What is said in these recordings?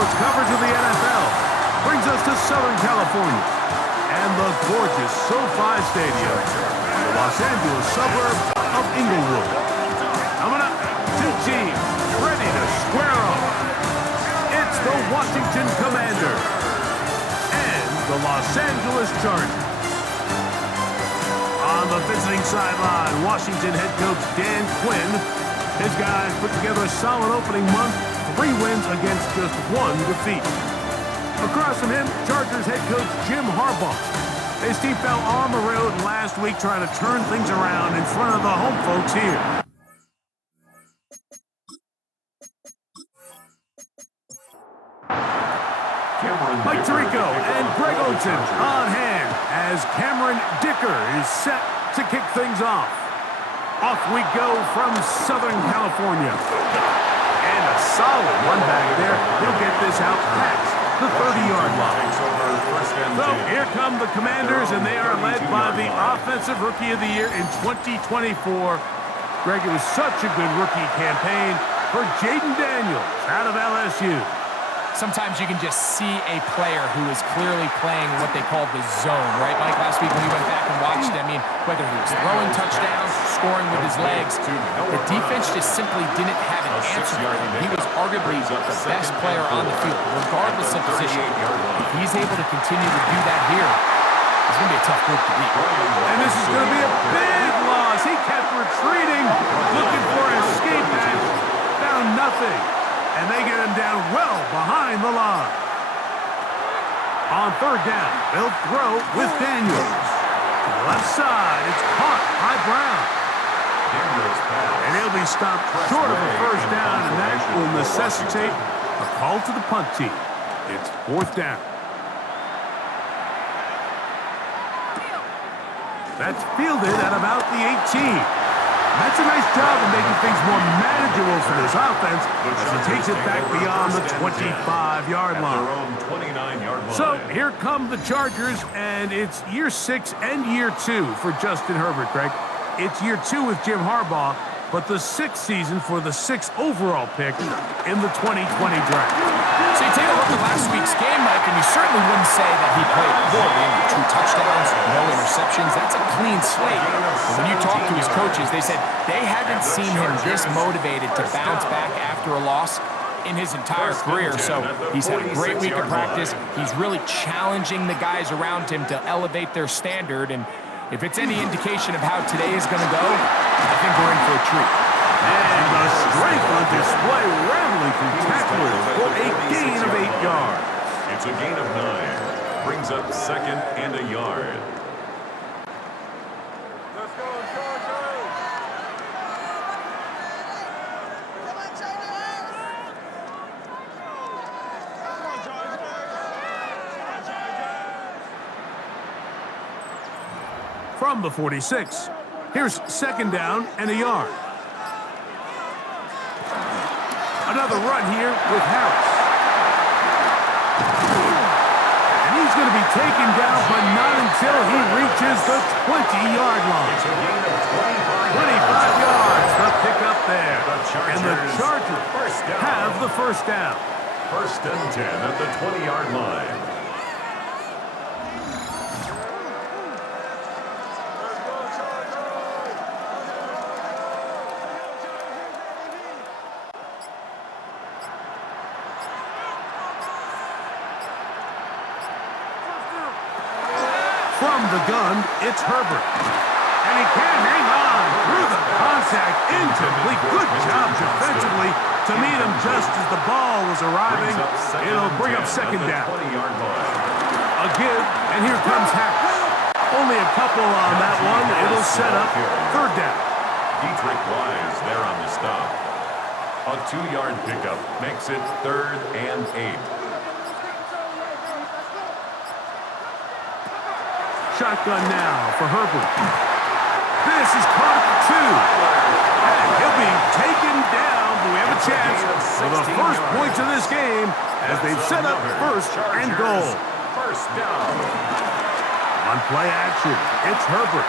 sports coverage of the NFL brings us to Southern California and the gorgeous SoFi Stadium in the Los Angeles suburb of Inglewood. Coming up, two teams ready to square off. It's the Washington Commanders and the Los Angeles Chargers. On the visiting sideline, Washington head coach Dan Quinn. His guys put together a solid opening month, 3 wins against just 1 defeat. Across from him, Chargers head coach Jim Harbaugh. His team fell on the road last week trying to turn things around in front of the home folks here. Mike Tirico and Greg Oden on hand as Cameron Dicker is set to kick things off. Off we go from Southern California. And a solid run back there. He'll get this out past the 30-yard line. So here come the Commanders, and they are led by the Offensive Rookie of the Year in 2024. Greg, it was such a good rookie campaign for Jaden Daniels out of LSU. Sometimes you can just see a player who is clearly playing what they call the zone, right, Mike? Last week when we went back and watched, I mean, whether he was throwing touchdowns, scoring with his legs, the defense just simply didn't have an answer for him. He was arguably the best player on the field, regardless of position. If he's able to continue to do that here, it's going to be a tough group to beat. And this is going to be a big loss. He kept retreating, looking for an escape hatch, found nothing. And they get him down well behind the line. On 3rd down, they'll throw with Daniels. To the left side, it's caught by Brown. And he'll be stopped short of a 1st down, and that will necessitate a call to the punt team. It's 4th down. That's fielded at about the 18. That's a nice job of making things more manageable for this offense as he takes it back beyond the 25-yard line. So here come the Chargers, and it's year 6 and year 2 for Justin Herbert, Greg. It's year 2 with Jim Harbaugh, but the 6th season for the 6th overall pick in the 2020 draft. So you take a look at last week's game, Mike, and you certainly wouldn't say that he played poorly. 2 touchdowns, no interceptions. That's a clean slate. But when you talk to his coaches, they said they haven't seen him this motivated to bounce back after a loss in his entire career. So he's had a great week of practice. He's really challenging the guys around him to elevate their standard. And if it's any indication of how today is going to go, I think we're in for a treat. And the strength on display, rattling through tacklers for a gain of 8 yards. It's a gain of 9. Brings up 2nd and a yard. Let's go, Chargers! Come on, Chargers! Come on, Chargers! From the 46, here's 2nd down and a yard. Another run here with Harris. And he's going to be taken down, but not until he reaches the 20-yard line. 25 yards, the pickup there. And the Chargers have the 1st down. 1st and 10 at the 20-yard line. From the gun, it's Herbert. And he can't hang on through the contact. Incomplete. Good job defensively to meet him just as the ball was arriving. It'll bring up 2nd down. A give, and here comes Harris. Only a couple on that one. It'll set up 3rd down. Dietrich Wise there on the stop. A 2-yard pickup makes it 3rd and 8. Shotgun now for Herbert. This is caught at the 2. And he'll be taken down. But we have a chance for the first points of this game as they've set up 1st and goal. 1st down. On play action, it's Herbert.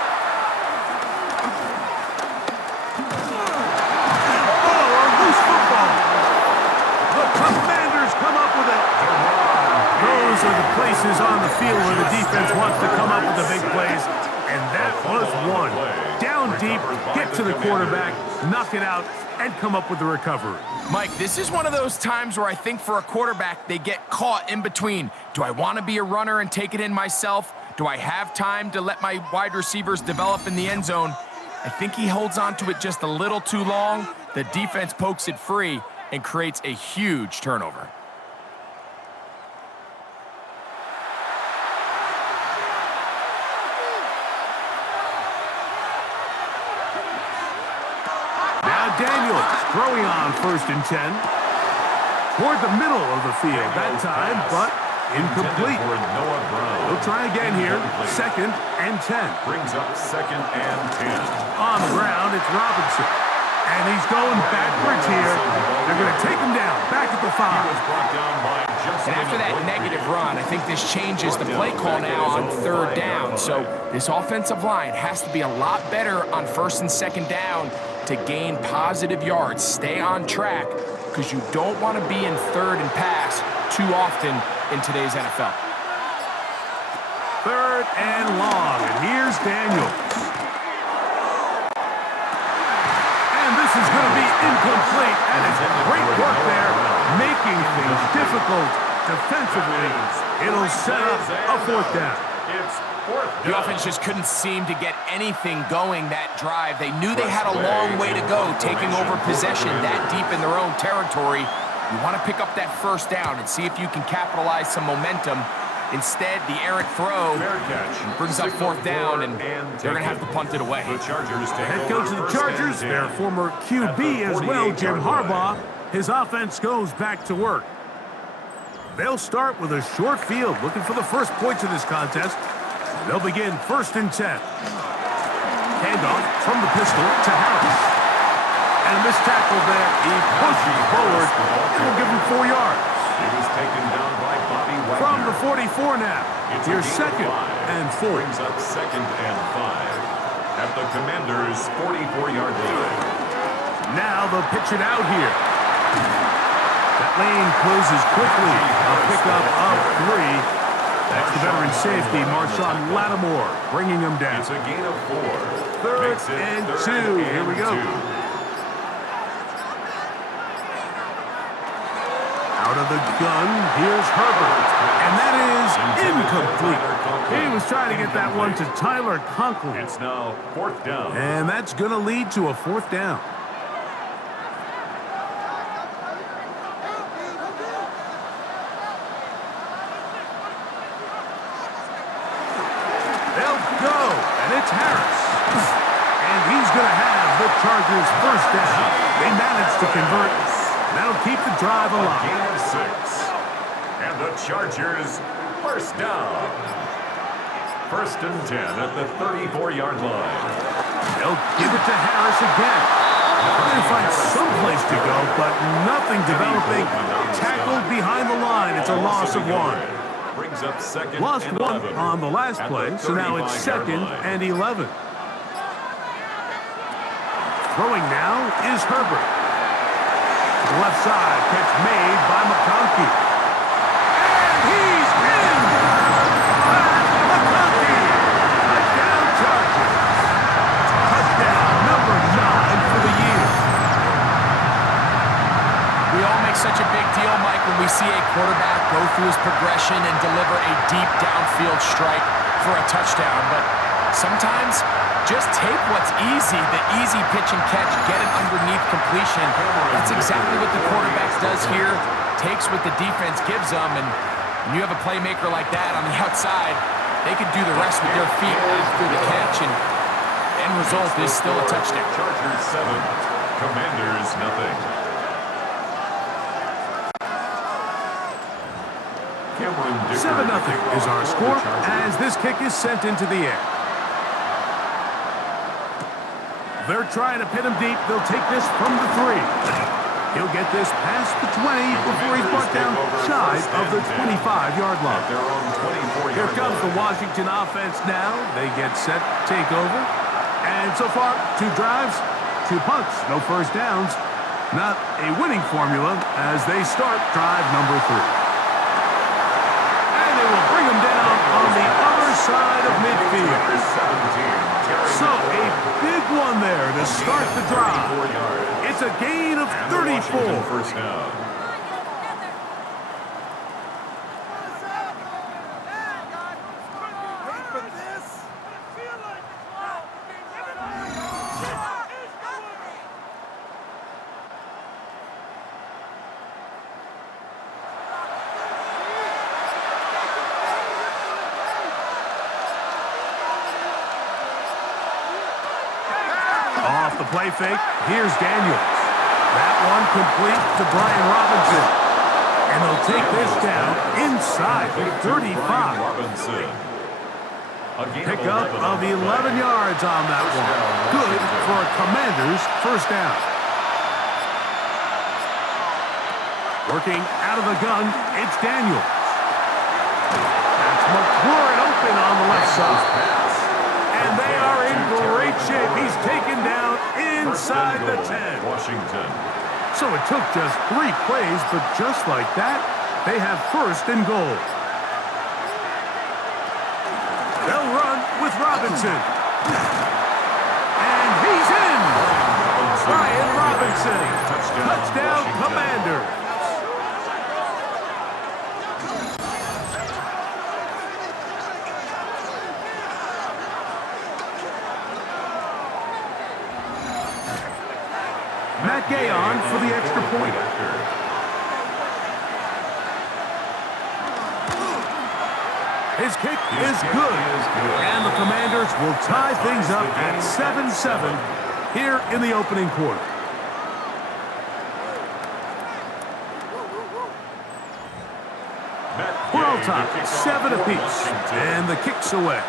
Oh, a loose football. The Commanders come up with it These are the places on the field where the defense wants to come up with the big plays, and that was one. Down deep, get to the quarterback, knock it out, and come up with the recovery. Mike, this is one of those times where I think for a quarterback, they get caught in between. Do I want to be a runner and take it in myself? Do I have time to let my wide receivers develop in the end zone? I think he holds on to it just a little too long. The defense pokes it free and creates a huge turnover. Now Daniels throwing on 1st and 10. Toward the middle of the field that time, but incomplete. He'll try again here. 2nd and 10. Brings up 2nd and 10. On the ground, it's Robinson. And he's going backwards here. They're going to take him down, back at the 5. And after that negative run, I think this changes the play call now on 3rd down. So this offensive line has to be a lot better on 1st and 2nd down to gain positive yards. Stay on track, because you don't want to be in 3rd and pass too often in today's NFL. 3rd and long, and here's Daniels. And this is going to be incomplete, and it's great work there, making things difficult defensively. It'll set up a 4th down. It's 4th down. The offense just couldn't seem to get anything going that drive. They knew they had a long way to go, taking over possession that deep in their own territory. You want to pick up that 1st down and see if you can capitalize some momentum. Instead, the errant throw brings up 4th down, and they're going to have to punt it away. Head coach of the Chargers, their former QB as well, Jim Harbaugh. His offense goes back to work. They'll start with a short field, looking for the first points of this contest. They'll begin 1st and 10. Handoff from the pistol to Harris. And a missed tackle there. He pushes forward. It'll give him 4 yards. He was taken down by Bobby Wagner. From the 44 now. Here's 2nd and 4. Brings up 2nd and 5. At the Commanders' 44-yard line. Now they'll pitch it out here. That lane closes quickly. A pickup of 3. That's the veteran safety, Marshawn Lattimore, bringing him down. It's a gain of 4. 3rd and 2. Here we go. Out of the gun, here's Herbert. And that is incomplete. He was trying to get that one to Tyler Conklin. It's now 4th down. And that's going to lead to a 4th down. They'll go, and it's Harris. And he's going to have the Chargers' 1st down. They managed to convert. That'll keep the drive alive. Gain of 6. And the Chargers' 1st down. 1st and 10 at the 34-yard line. They'll give it to Harris again. They're going to find some place to go, but nothing developing. Tackled behind the line. It's a loss of 1. Brings up 2nd Lost and 1 11 on the last at play, the so now it's 35-yard 2nd line. and 11. Throwing now is Herbert. To the left side, catch made by McConkey. And he's in! McConkey! Touchdown Chargers! Touchdown number 9 for the year. We all make such a big deal, Mike, when we see a quarterback go through his progression and deliver a deep downfield strike for a touchdown. But sometimes, just take what's easy, the easy pitch and catch, get it underneath completion. That's exactly what the quarterback does here, takes what the defense gives them, and when you have a playmaker like that on the outside, they could do the rest with their feet after the catch, and the end result is still a touchdown. Chargers 7, Commanders nothing. 7-0 is our score as this kick is sent into the air. They're trying to pin him deep. They'll take this from the 3. He'll get this past the 20 before he's brought down shy of the 25-yard line. Here comes the Washington offense now. They get set, take over. And so far, 2 drives, 2 punts, no first downs. Not a winning formula as they start drive number 3. And So a big one there to start the drive. 34 yards. It's a gain of And the Washington 34. first down. Wait for this. Off the play fake, here's Daniels. That one complete to Brian Robinson. And they'll take this down inside the 35. Robinson. A gain Pickup of 11 11 yards on that one. Good for a Commanders first down. Working out of the gun, it's Daniels. That's McLaurin open on the left side. And they are in great shape. He's taken down inside the 10. Washington. So it took just 3 plays, but just like that, they have first and goal. They'll run with Robinson. And he's in! Brian Robinson. Touchdown, Commanders. Matt Gay on for the extra point. His kick is good. And the Commanders will tie things up at 7-7 here in the opening quarter. We're all tied, 7 apiece. And the kick's away.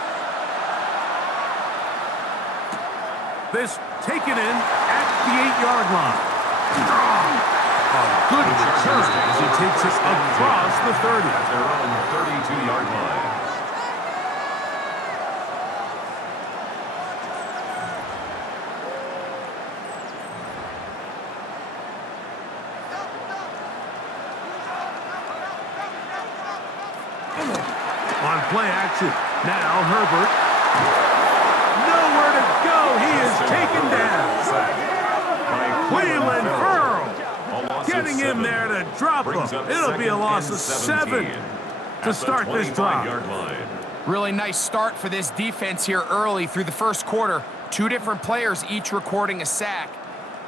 This taken in at the 8-yard line. A good return as he takes it across the 30. At their own 32-yard line. On play action. Now Herbert. Nowhere to go. He is taken down. Cleveland Ferrell getting in there to drop him. It'll be a loss of 7 to start this drive. Really nice start for this defense here early through the first quarter. 2 different players each recording a sack.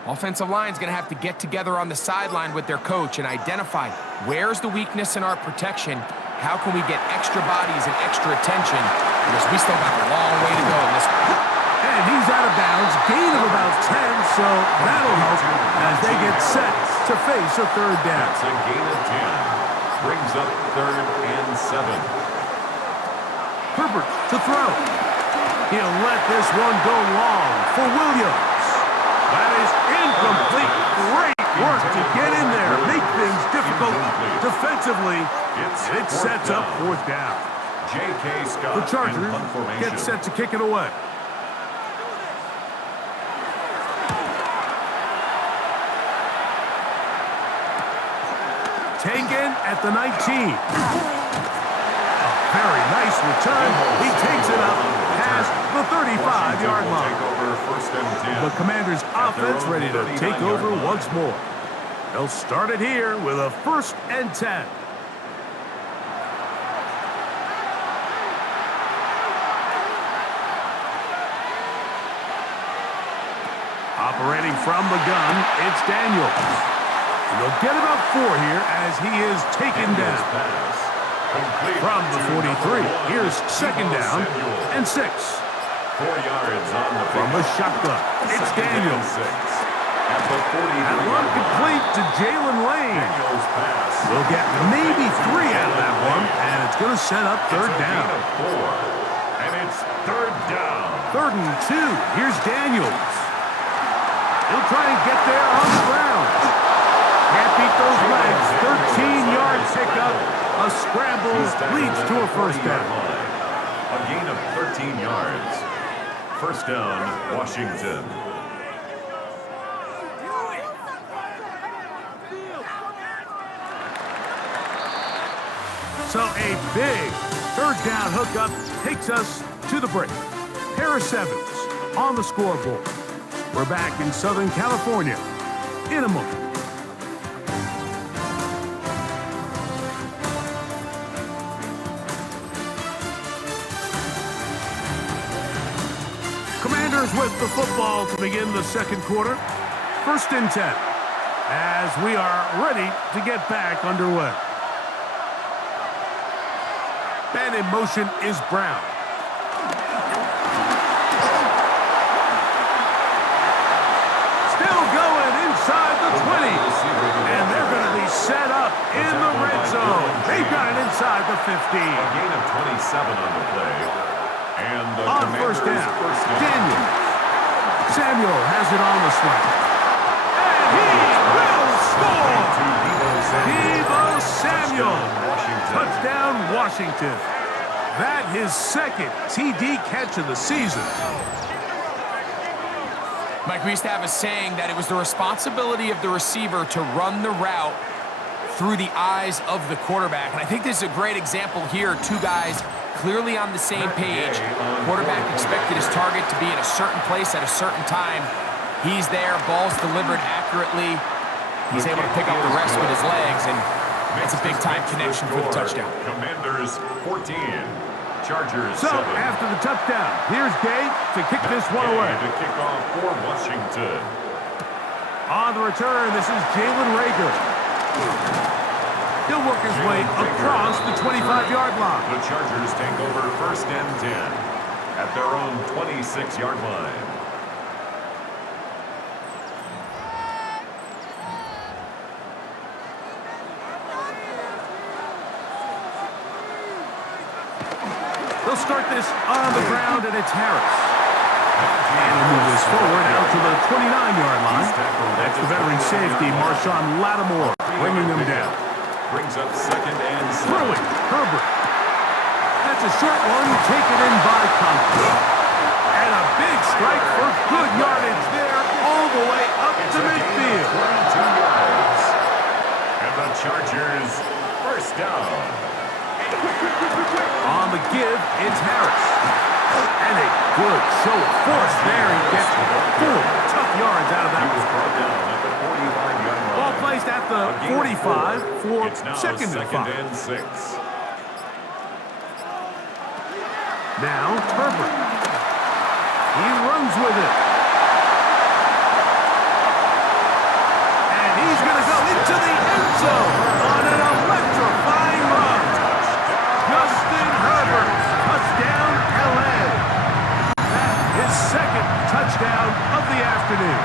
Offensive line's going to have to get together on the sideline with their coach and identify where's the weakness in our protection. How can we get extra bodies and extra attention? Because we still got a long way to go in this one. And he's out of bounds, gain of about 10, so that'll help as they get set to face a third down. That's a gain of 10. Brings up 3rd and 7. Herbert to throw. He'll let this one go long for Williams. That is incomplete. Great work to get in there, make things difficult defensively. It sets up 4th down. J.K. Scott. The Chargers get set to kick it away. Taken at the 19. A very nice return. He takes it up past the 35-yard line. The Commanders' offense ready to take over once more. They'll start it here with a 1st and 10. Operating from the gun, it's Daniels. And they'll get about 4 here as he is taken down. From the 43, here's 2nd down and 6. 4 yards on the From the shotgun, it's Daniels. That one complete to Jalen Lane. We'll get maybe 3 out of that one, and it's going to set up 3rd down. And it's 3rd down. 3rd and 2, here's Daniels. He'll try and get there on the ground. Can't beat those legs. 13-yard pickup. A scramble leads to a 1st down. A gain of 13 yards. 1st down, Washington. So a big 3rd down hookup takes us to the break. Pair of 7s. on the scoreboard. We're back in Southern California in a moment. Commanders with the football to begin the second quarter. 1st and 10 as we are ready to get back underway. And in motion is Brown. Still going inside the 20. And they're going to be set up in the red zone. They've got it inside the 15. A gain of 27 on the play. And the On first down, Daniels. Samuel has it on the slant. And he will score! Deebo Samuel. Touchdown, Washington. That his second TD catch of the season. Mike, we used to have a saying that it was the responsibility of the receiver to run the route through the eyes of the quarterback. And I think this is a great example here. Two guys clearly on the same page. Quarterback expected his target to be in a certain place at a certain time. He's there, ball's delivered accurately. He's able to pick up the rest with his legs, and that's a big-time connection for the touchdown. Commanders 14, Chargers 7. So, after the touchdown, here's Day to kick this one away. To kick off for Washington. On the return, this is Jalen Reagor. He'll work his way across the 25-yard line. The Chargers take over 1st and 10 at their own 26-yard line. They'll start this on the ground, and it's Harris. And he'll move this forward out to the 29-yard line. That's the veteran safety, Marshawn Lattimore, bringing them down. Brings up 2nd and 7. Throwing, Herbert. That's a short one, taken in by Conklin. And a big strike for good yardage there, all the way up to midfield. 22 yards. And the Chargers 1st down. On the give, it's Harris. And a good show of force there. He gets 4 tough yards out of that He was one. brought down at the 45-yard line. Ball placed at the 45 for It's now 2nd and 5. and 6. Now, Herbert. He runs with it. And he's going to go into the end zone on an electrifying run. Justin Herbert, touchdown, LA. His 2nd touchdown of the afternoon.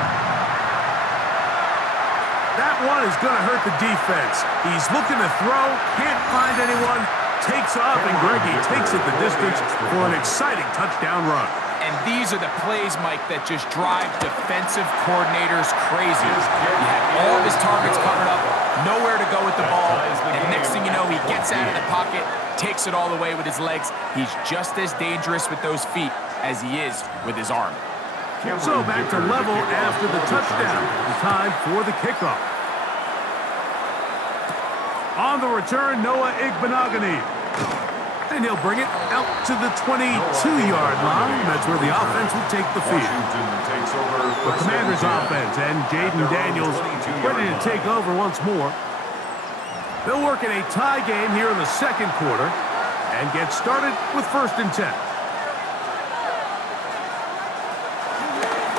That one is going to hurt the defense. He's looking to throw, can't find anyone, takes off, and Greggy takes it the distance for an exciting touchdown run. And these are the plays, Mike, that just drive defensive coordinators crazy. You have all of his targets covered up, nowhere to go with the ball, and next thing you know, he gets out of the pocket, takes it all the way with his legs. He's just as dangerous with those feet as he is with his arm. So back to level after the touchdown. Time for the kickoff. On the return, Noah Igbenogany. And he'll bring it out to the 22-yard line. That's where the offense will take the field. The Commanders' offense and Jaden Daniels ready to take over once more. They'll work in a tie game here in the second quarter and get started with 1st and 10.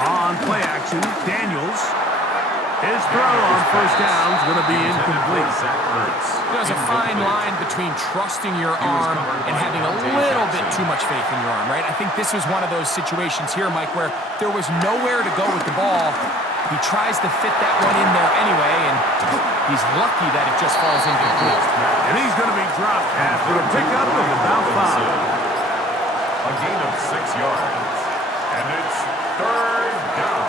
On play action, Daniels. His throw on 1st down is going to be incomplete. There's a fine line between trusting your arm and having a little bit too much faith in your arm, right? I think this was one of those situations here, Mike, where there was nowhere to go with the ball. He tries to fit that one in there anyway, and he's lucky that it just falls incomplete. And he's going to be dropped after a pickup of about 5. A gain of 6 yards. And it's 3rd down.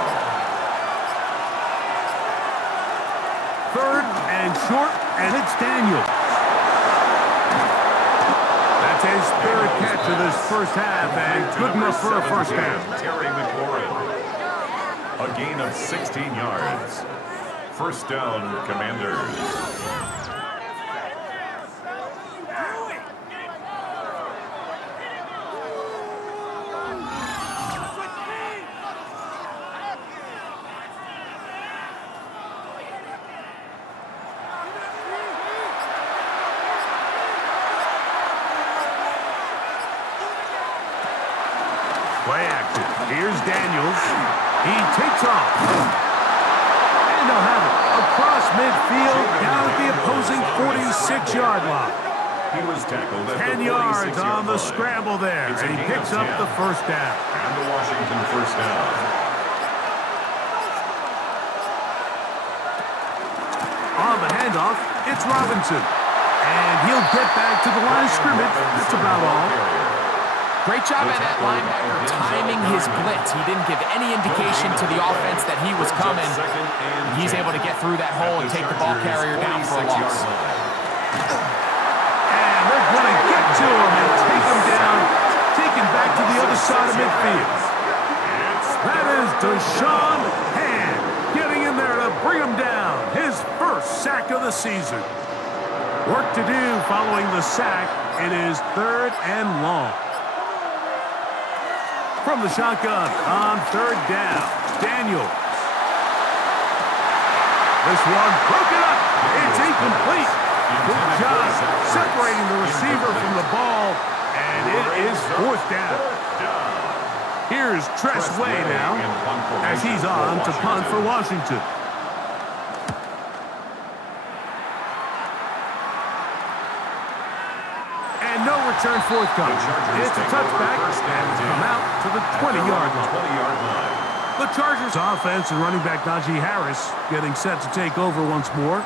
3rd and short, and it's Daniels. That's his 3rd catch of this first half, and good enough for a 1st down. Terry McLaurin. A gain of 16 yards. 1st down, Commanders. takes off. And they'll have it across midfield down at the opposing 46-yard line. He was tackled at 10 the yards on the line. scramble there, It's a and he gain picks of up 10. the first down. And the Washington first down. On the handoff, it's Robinson. And he'll get back to the line of scrimmage. That's about all. Great job by that linebacker timing his blitz. He didn't give any indication to the offense that he was coming. He's able to get through that hole and take the ball carrier down for a loss. And they're going to get to him and take him down, take him back to the other side of midfield. That is Deshaun Hand getting in there to bring him down. His first sack of the season. Work to do following the sack. It is 3rd and long. From the shotgun on 3rd down, Daniels. This one broken up. It's incomplete. Good job separating the receiver from the ball, and it is 4th down. Here's Tress Way now as he's on to punt for Washington. And no return forthcoming. It's a touchback, and it's come out to the 20-yard line. The Chargers offense and running back Najee Harris getting set to take over once more.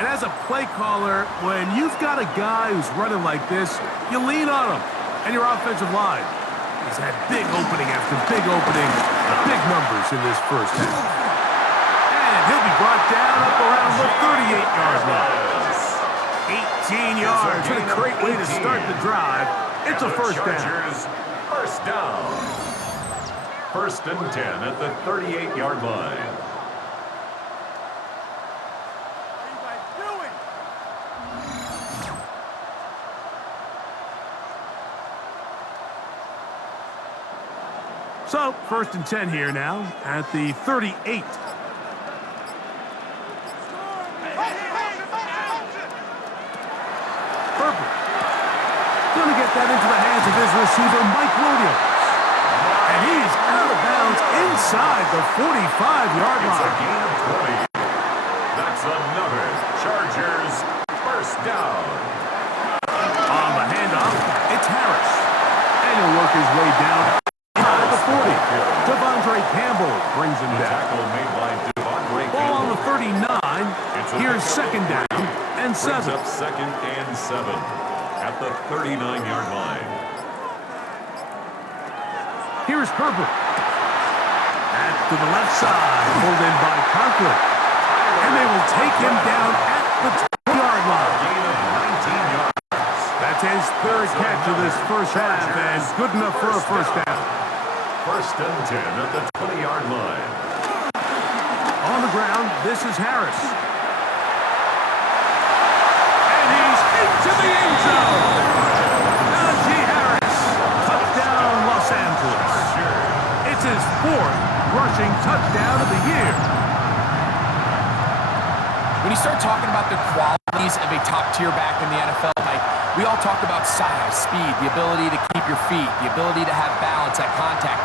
And as a play caller, when you've got a guy who's running like this, you lean on him and your offensive line. He's had big opening after big opening, big numbers in this first half. And he'll be brought down up around the 38-yard line. 18 yards. What a great way to start the drive. It's a first down. First down. 1st and 10 at the 38-yard line. So, 1st and 10 here now at the 38. Herbert. Going to get that into the hands of his receiver, Mike Williams. And he's out of bounds inside the 45-yard It's a line. gain of 20. That's another Chargers first down. On the handoff, it's Harris. And he'll work his way down inside the 40. Devondre Campbell brings him down. Tackle made by Devondre Ball on Campbell. the 39. Here's 2nd down and 7. Brings up 2nd and 7 at the 39-yard line. Here's Herbert. Back to the left side, pulled in by Conklin. And they will take him down at the 20-yard line. Gain of 19 yards. That's his 3rd catch of this first half, and good enough for a first down. 1st and 10 at the 20-yard line. On the ground, this is Harris. And he's into the end zone. Najee Harris, touchdown Los Angeles. It's his 4th rushing touchdown of the year. When you start talking about the qualities of a top-tier back in the NFL, like we all talk about size, speed, the ability to keep your feet, the ability to have balance at contact.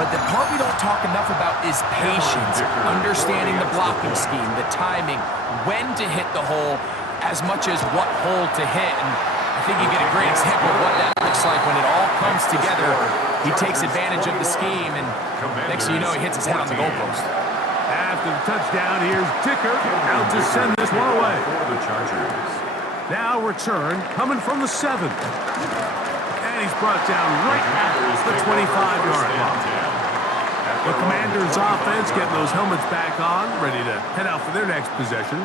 But the part we don't talk enough about is patience, understanding the blocking scheme, the timing, when to hit the hole, as much as what hole to hit. And I think you get a great example of what that looks like when it all comes together. He takes advantage of the scheme, and next thing you know, he hits his head on the goalpost. After the touchdown, here's Dicker out to send this one away. For the Chargers. Now return coming from the 7. And he's brought down right at the 25-yard line. The Commanders' offense getting those helmets back on, ready to head out for their next possession.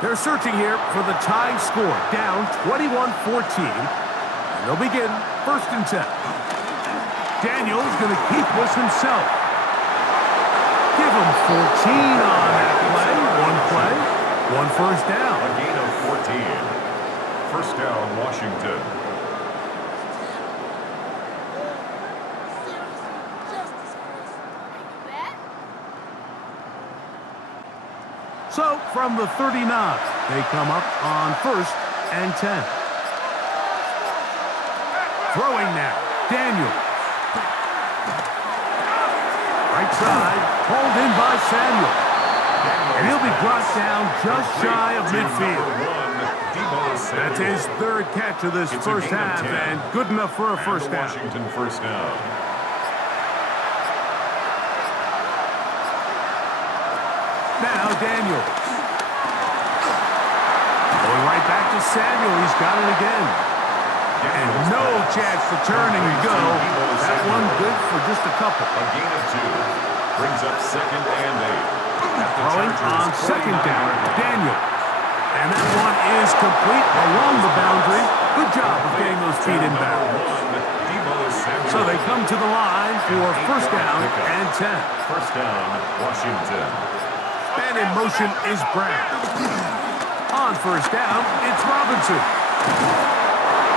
They're searching here for the tying score, down 21-14. And they'll begin 1st and 10. Daniels going to keep this himself. Give him 14 on that play. One first down. A gain of 14. First down, Washington. So, from the 39, they come up on 1st and 10. Throwing now, Daniels. Right side, pulled in by Samuel. And he'll be brought down just shy of midfield. That's his third catch of this first half, and good enough for a first down. Washington first down. Now Daniels. Going right back to Samuel. He's got it again. And no chance to turn and go. That one good for just a couple. A gain of 2. Brings up 2nd and 8. Throwing on 2nd down, Daniels. And that one is complete along the boundary. Good job of getting those feet in bounds. So they come to the line for first down and 10. First down, Washington. And in motion is Brown. On first down, it's Robinson.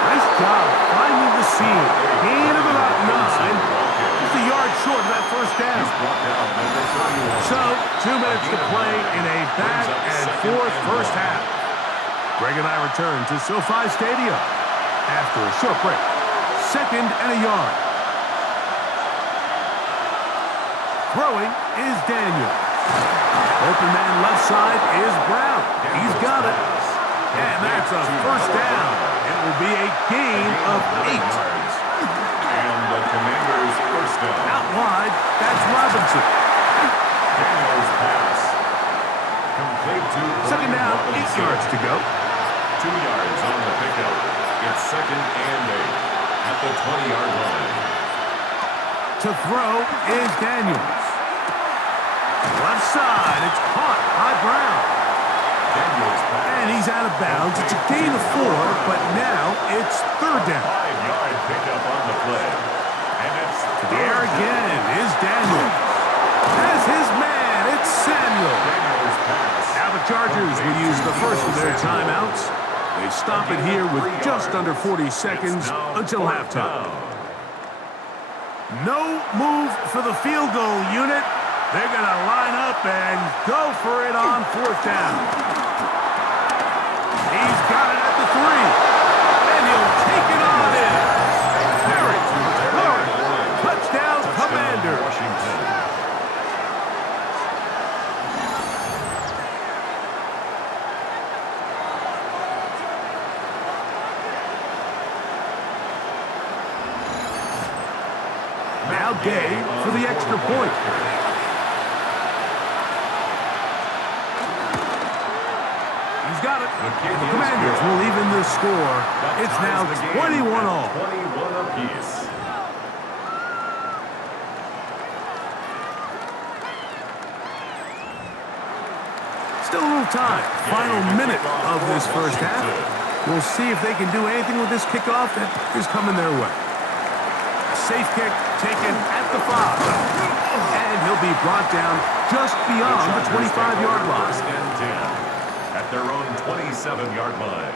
Nice job finding the seam. Gain of about 9. Just a yard short of that first down. So, 2 minutes to play in a back and forth first half. Greg and I return to SoFi Stadium after a short break. 2nd and a yard. Throwing is Daniel. Open man left side is Brown. He's got it. And that's a first down. It will be a gain of 8. And the Commanders first down. Out wide, that's Robinson. Daniels pass. Complete to 2nd down, 8 yards to go. 2 yards on the pickup. It's 2nd and 8 at the 20-yard line. To throw is Daniels. Left side, it's caught by Brown. Daniels pass. And he's out of bounds. It's a gain of 4, but now it's 3rd down. 5-yard pickup on the play. And it's To the air again is Daniels. As his man, it's Samuel. Daniels pass. Now the Chargers will use the first of their timeouts. They stop it here with just under 40 seconds until halftime. No move for the field goal unit. They're going to line up and go for it on 4th down. He's got it at the 3. And he'll take it on in. Derek Lawrence, touchdown Commanders. Washington. Now Gay for the extra point. He's got it. And the Commanders will even this score. It's now 21 all. 21 apiece. Still a little time. Final minute of this first half. We'll see if they can do anything with this kickoff that is coming their way. A safe kick taken at the 5. And he'll be brought down just beyond the 25-yard line. First and 10 at their own 27-yard line.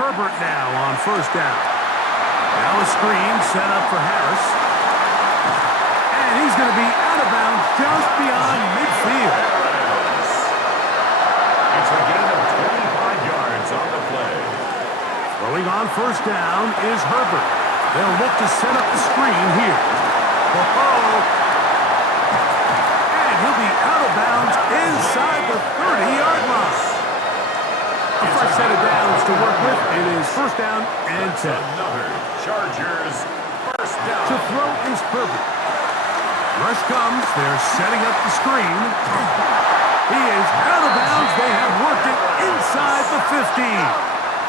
Herbert now on first down. Now a screen set up for Harris. And he's going to be out of bounds just beyond midfield. It's a gain of 25 yards on the play. Throwing on first down is Herbert. They'll look to set up the screen here. And he'll be out of bounds inside the 30-yard line. A fresh set of downs to work with. It is first down and 10. Another Chargers first down. To throw is Herbert. Rush comes. They're setting up the screen. He is out of bounds. They have worked it inside the 15.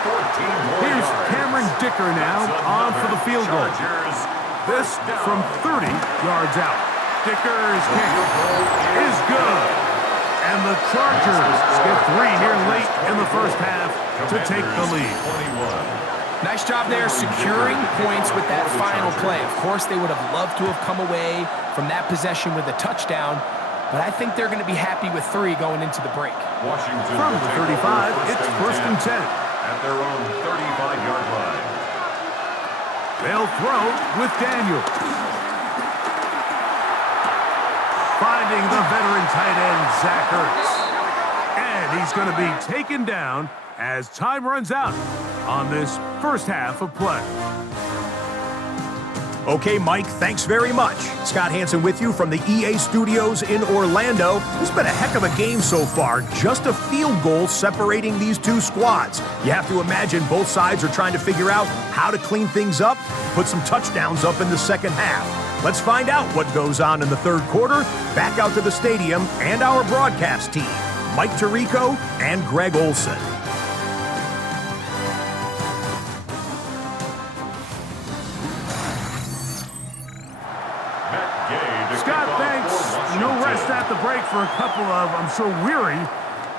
14 more Here's yards. Cameron Dicker now on for the field goal. Chargers This from 30 yards out. Dicker's kick is good. And the Chargers get 3 here late in the first half to take the lead. 21. Nice job there securing points with that final play. Of course, they would have loved to have come away from that possession with a touchdown, but I think they're going to be happy with 3 going into the break. Washington From the 35, it's first and 10. at their own 35-yard line. They'll throw with Daniel. Finding the veteran tight end, Zach Ertz. And he's going to be taken down as time runs out on this first half of play. Okay, Mike, thanks very much. Scott Hansen with you from the EA Studios in Orlando. This has been a heck of a game so far. Just a field goal separating these two squads. You have to imagine both sides are trying to figure out how to clean things up, put some touchdowns up in the second half. Let's find out what goes on in the third quarter. Back out to the stadium and our broadcast team, Mike Tirico and Greg Olson. Scott, thanks. No rest at the break for a couple of, I'm sure, weary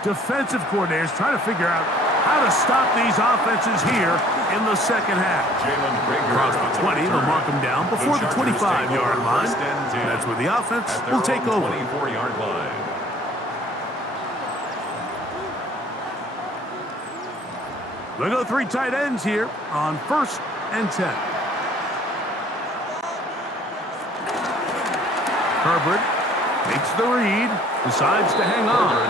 defensive coordinators trying to figure out how to stop these offenses here in the second half. Across the 20, they'll mark them down before the 25-yard line. That's where the offense will take over. 24-yard line. They'll go three tight ends here on 1st and 10. Herbert makes the read, decides to hang on.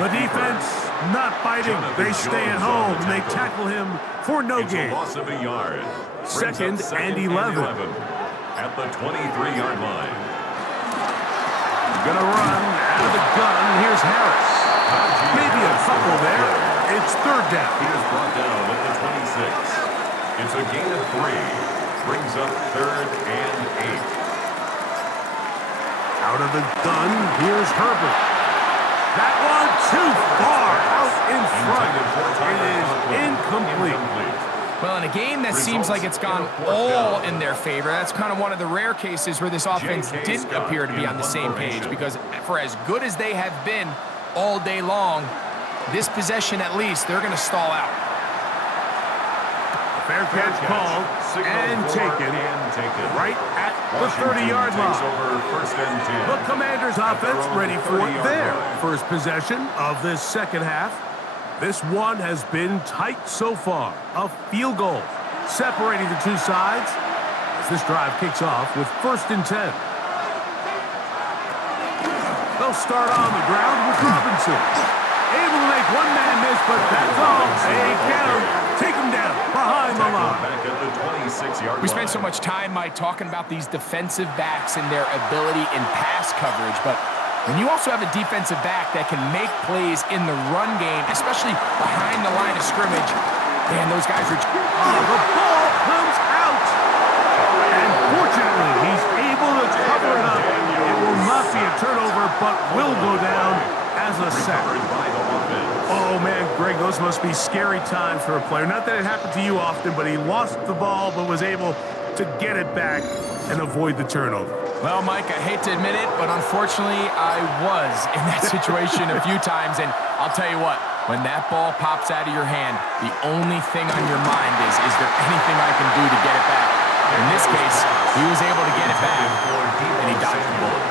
The defense not biting. They stay at home. They tackle him for no gain. Loss of a yard. Second and 11. At the 23-yard line. Gonna run out of the gun. Here's Harris. Maybe a couple there. It's third down. He is brought down at the 26. It's a gain of 3. Brings up 3rd and 8. Out of the gun, here's Herbert. That one too far out in front. It is incomplete. Well, in a game that seems like it's gone all in their favor, that's kind of one of the rare cases where this offense didn't appear to be on the same page, because for as good as they have been all day long, this possession at least, they're going to stall out. Fair catch called and taken right at the 30-yard line. The Commanders' offense ready for their first possession of this second half. This one has been tight so far. A field goal separating the two sides as this drive kicks off with 1st and 10. They'll start on the ground with Robinson. Able to make one man miss, but that's all. They get him. Take him down behind the line. Back at the 26-yard line. We spent so much time, Mike, talking about these defensive backs and their ability in pass coverage, but when you also have a defensive back that can make plays in the run game, especially behind the line of scrimmage, man, those guys are... The ball comes out. And fortunately, he's able to cover it up. It will not be a turnover, but will go down as a sack. Oh, man, Greg, those must be scary times for a player. Not that it happened to you often, but he lost the ball but was able to get it back and avoid the turnover. Well, Mike, I hate to admit it, but unfortunately, I was in that situation a few times, and I'll tell you what, when that ball pops out of your hand, the only thing on your mind is there anything I can do to get it back? In this case, he was able to get it back, and he dodged the bullet.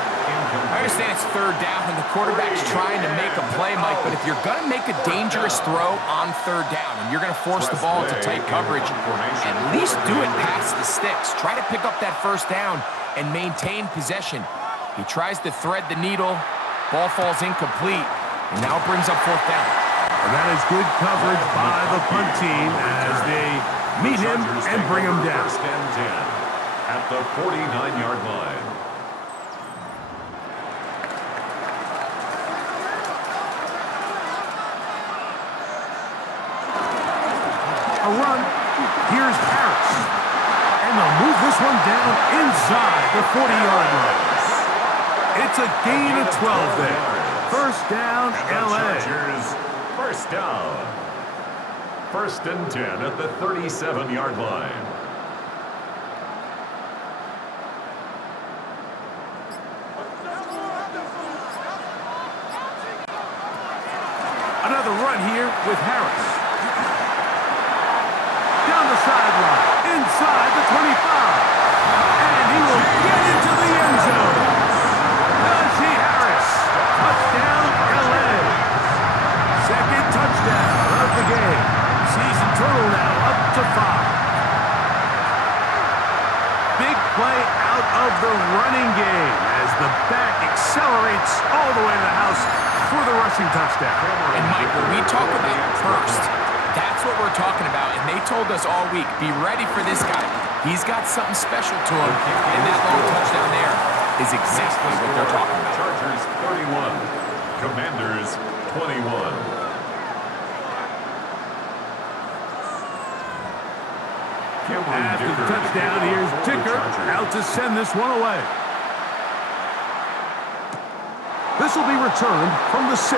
I understand it's third down, and the quarterback's trying to make a play, Mike, but if you're going to make a dangerous throw on third down, and you're going to force the ball into tight coverage, at least do it past the sticks. Try to pick up that first down and maintain possession. He tries to thread the needle, ball falls incomplete, and now brings up 4th down. And that is good coverage by the punt team as they meet him and bring him down. 1st and 10 at the 49-yard line. A run. Here's Harris. And they'll move this one down inside the 40-yard line. It's a gain of 12 there. First down, LA. First down. 1st and 10 at the 37-yard line. Another run here with Harris. Down the sideline, inside the 25. And he will get into the end zone. Najee Harris, touchdown, LA. Second touchdown of the game. Season total now up to 5. Big play out of the running game as the back accelerates all the way to the house for the rushing touchdown. And Mike, when we talk about burst, that's what we're talking about. And they told us all week, be ready for this guy. He's got something special to him. And that long touchdown there is exactly what they're talking about. Chargers 31, Commanders 21. After the touchdown, here's Dicker out to send this one away. This will be returned from the 6.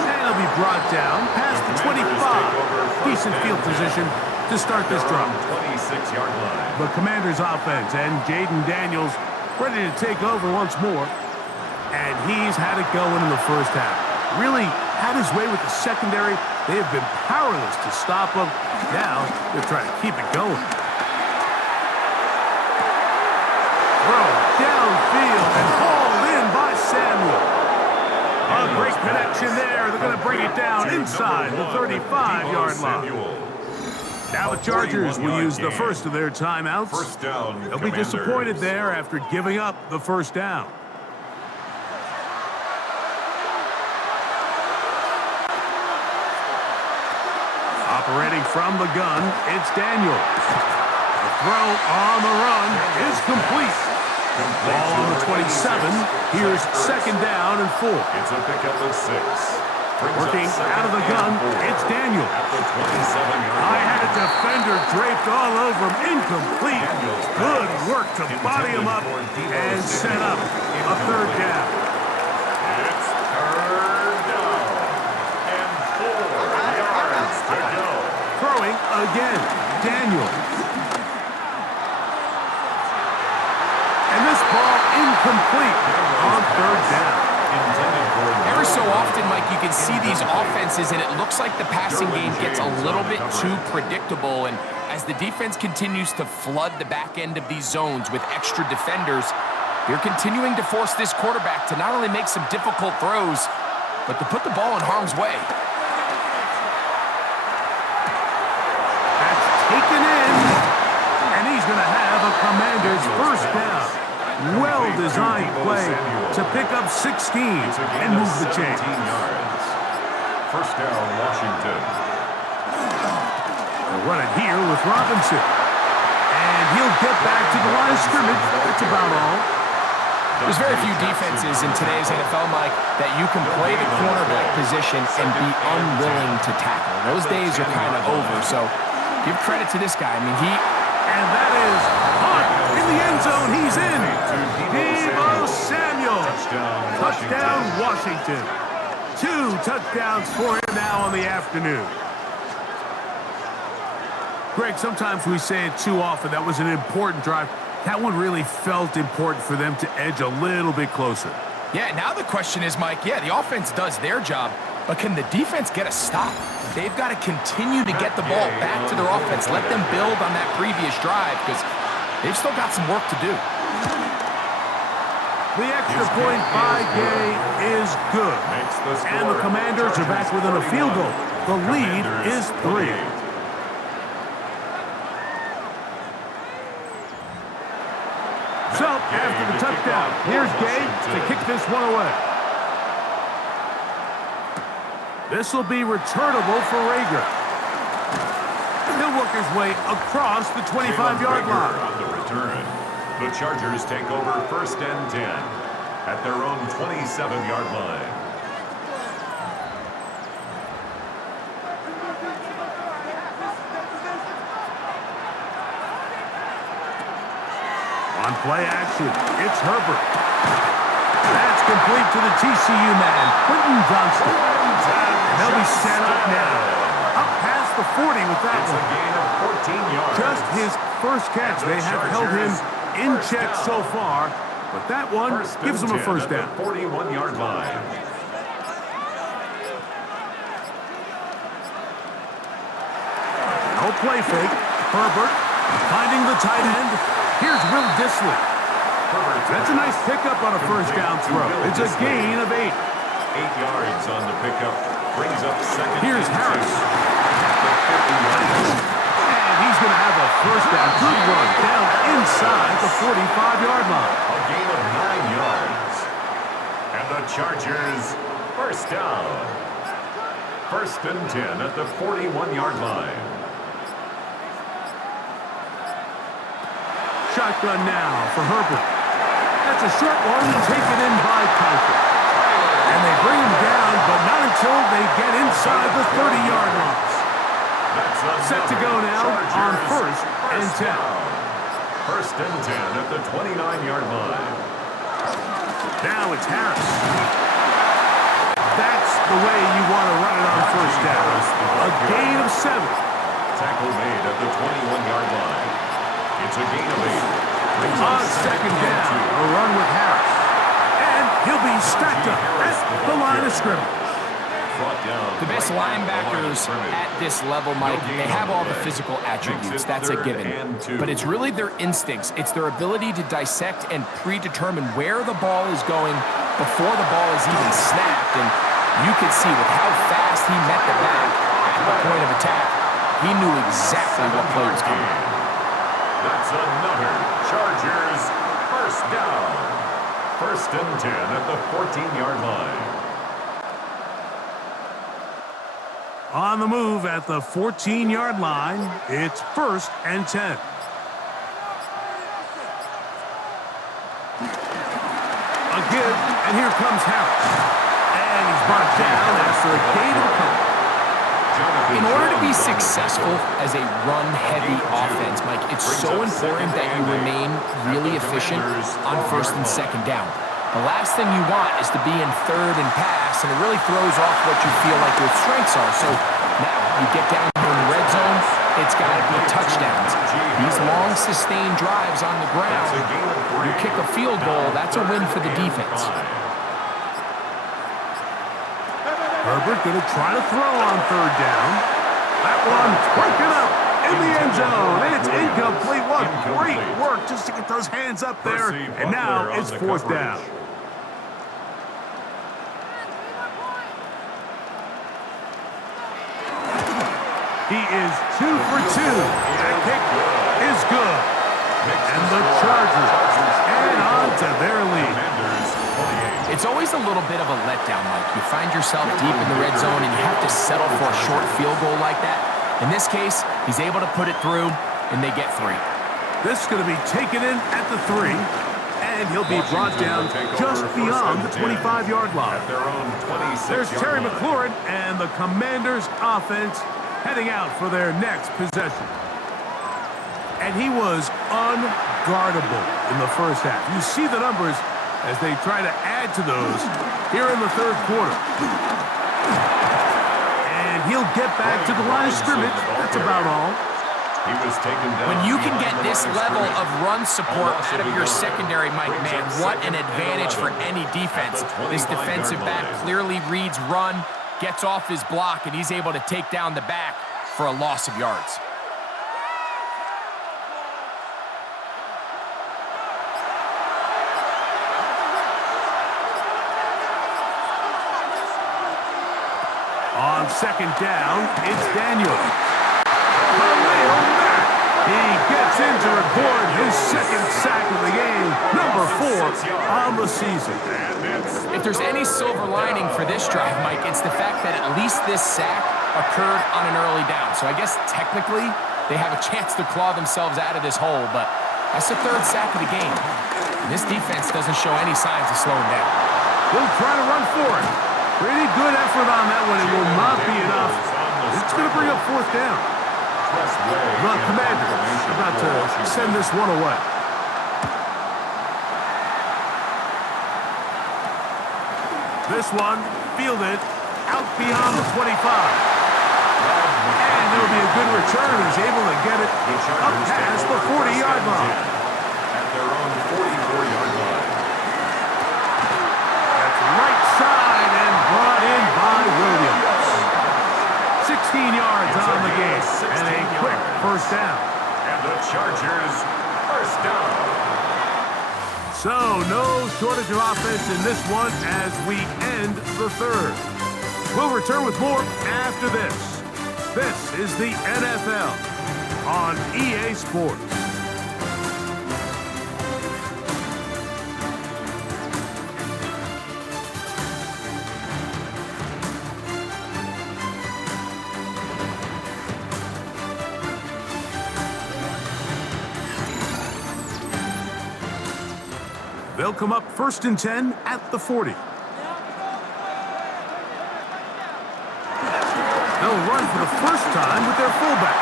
And it'll be brought down past the 25. Decent field position to start this drive. 26-yard line. The Commanders' offense and Jaden Daniels ready to take over once more. And he's had it going in the first half. Really had his way with the secondary. They have been powerless to stop him. Now they're trying to keep it going. Throw downfield and hauled in by Samuel. A great connection there. They're going to bring it down inside the 35-yard line. Now the Chargers will use the first of their timeouts. First down, They'll be disappointed there after giving up the first down. Operating from the gun, it's Daniels. The throw on the run is complete. Ball on the 27. Here's second down and 4. It's a pickup of 6. Working out of the gun, it's Daniels. At the 27-yard I line. had a defender draped all over him. Incomplete. Good work to body him up and set up a third down. It's third down and 4 yards to go. Throwing again, Daniels. And this ball incomplete on third down. Every so often, Mike, you can see these offenses, and it looks like the passing game gets a little bit too predictable. And as the defense continues to flood the back end of these zones with extra defenders, they're continuing to force this quarterback to not only make some difficult throws, but to put the ball in harm's way. That's taken in, and he's going to have a Commander's first down. Well-designed play to pick up 16 and move the chains. First down, Washington. They'll run it here with Robinson. And he'll get back to the line of scrimmage. That's about all. There's very few defenses in today's NFL, Mike, that you can play the cornerback position and be unwilling to tackle. Those days are kind of over, so give credit to this guy. I mean, And that is caught in the end zone. He's in. Deebo Samuel. Touchdown, Washington. 2 touchdowns for him now on the afternoon. Greg, sometimes we say it too often. That was an important drive. That one really felt important for them to edge a little bit closer. Yeah, now the question is, Mike, yeah, the offense does their job, but can the defense get a stop? They've got to continue to get the ball back to their offense. Let them build on that previous drive because they've still got some work to do. The extra point by Gay is good. And the Commanders are back within a field goal. The lead is 3. So, after the touchdown, here's Gay to kick this one away. This will be returnable for Rager. He'll work his way across the 25-yard line. On the return, the Chargers take over first and 10 at their own 27-yard line. On play action, it's Herbert. That's complete to the TCU man, Quentin Johnston. And they'll be set up now. Up past the 40 with that It's a one. gain of 14 yards. Just his first catch. They have held him in check so far, but that one gives him a first down. 41-yard line. No play fake. Herbert finding the tight end. Here's Will Dissly. That's a nice pickup on a first down throw. It's a gain of 8. 8 yards on the pickup. Brings up second. Here's and Harris. 2 at the 50-yard line. And he's going to have a first down. Good run down inside the 45-yard line. A gain of 9 yards. And the Chargers, first down. 1st and 10 at the 41-yard line. Shotgun now for Herbert. That's a short one taken in by Piper. And they bring him down, but not until they get inside the 30-yard line. Set to go now on 1st and 10. 1st and 10 at the 29-yard line. Now it's Harris. That's the way you want to run it on 1st down. A gain of 7. Tackle made at the 21-yard line. It's a gain of 8. On 2nd down, a run with Harris. And he'll be stacked up at the line of scrimmage. The best linebackers at this level, Mike, they have all the physical attributes. That's a given. But it's really their instincts. It's their ability to dissect and predetermine where the ball is going before the ball is even snapped. And you can see with how fast he met the back at the point of attack, he knew exactly what play was coming. That's another Chargers first down. 1st and 10 at the 14-yard line. On the move at the 14-yard line, it's 1st and 10. A give, and here comes Harris. And he's brought down after a gain of a couple. In order to be successful as a run-heavy offense, Mike, it's so important that you remain really efficient on 1st and 2nd down. The last thing you want is to be in 3rd and pass, and it really throws off what you feel like your strengths are. So now you get down here in the red zone, it's got to be touchdowns. These long, sustained drives on the ground, you kick a field goal, that's a win for the defense. Herbert going to try to throw on 3rd down. That one breaking up in the end zone. It's incomplete. What great work just to get those hands up there. And now it's 4th down. He is 2 for 2. That kick is good. And the Chargers add on to their lead. It's always a little bit of a letdown, Mike. You find yourself deep in the red zone and you have to settle for a short field goal like that. In this case, he's able to put it through, and they get 3. This is going to be taken in at the 3, and he'll be brought down just beyond the 25-yard line. There's Terry McLaurin and the Commanders' offense heading out for their next possession. And he was unguardable in the 1st half. You see the numbers as they try to add to those here in the 3rd quarter. And he'll get back to the line of scrimmage. That's about all. He was taken down. When you can get this level of run support out of your secondary, Mike, man, what an advantage for any defense. This defensive back clearly reads run, gets off his block, and he's able to take down the back for a loss of yards. On 2nd down, it's Daniel. He gets in to record his 2nd sack of the game, number 4 on the season. If there's any silver lining for this drive, Mike, it's the fact that at least this sack occurred on an early down. So I guess technically they have a chance to claw themselves out of this hole, but that's the 3rd sack of the game. And this defense doesn't show any signs of slowing down. He'll try to run for it. Pretty good effort on that one. It will not be enough. It's going to bring up 4th down. The Commanders about to send this one away. This one fielded out beyond the 25. And there'll be a good return. He's able to get it up past the 40-yard line. At their own 44-yard line. That's right side and brought in by Williams. 16 yards on the game and a quick 1st down. And the Chargers first down. So no shortage of offense in this one as we end the 3rd. We'll return with more after this. This is the NFL on EA Sports. They'll come up 1st and 10 at the 40. They'll run for the first time with their fullback.